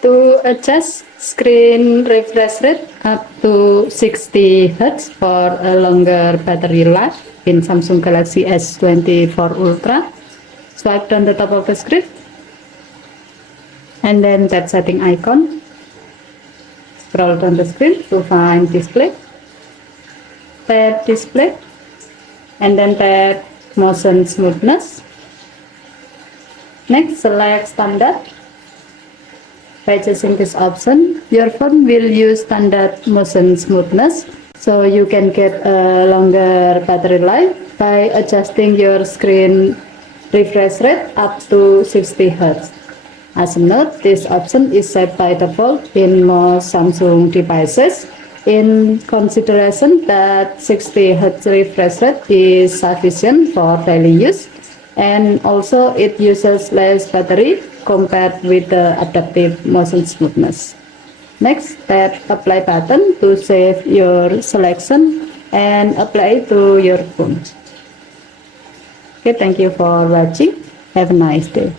To adjust screen refresh rate up to 60 Hz for a longer battery life in Samsung Galaxy S24 Ultra, swipe down the top of the screen and then tap setting icon. Scroll down the screen to find display. Tap display and then tap motion smoothness. Next, select standard. By choosing this option, your phone will use standard motion smoothness, so you can get a longer battery life by adjusting your screen refresh rate up to 60 Hz. As a note, this option is set by default in most Samsung devices in consideration that 60 Hz refresh rate is sufficient for daily use, and also it uses less battery compared with the adaptive motion smoothness. Next, tap apply button to save your selection and apply to your phone. Okay, thank you for watching. Have a nice day.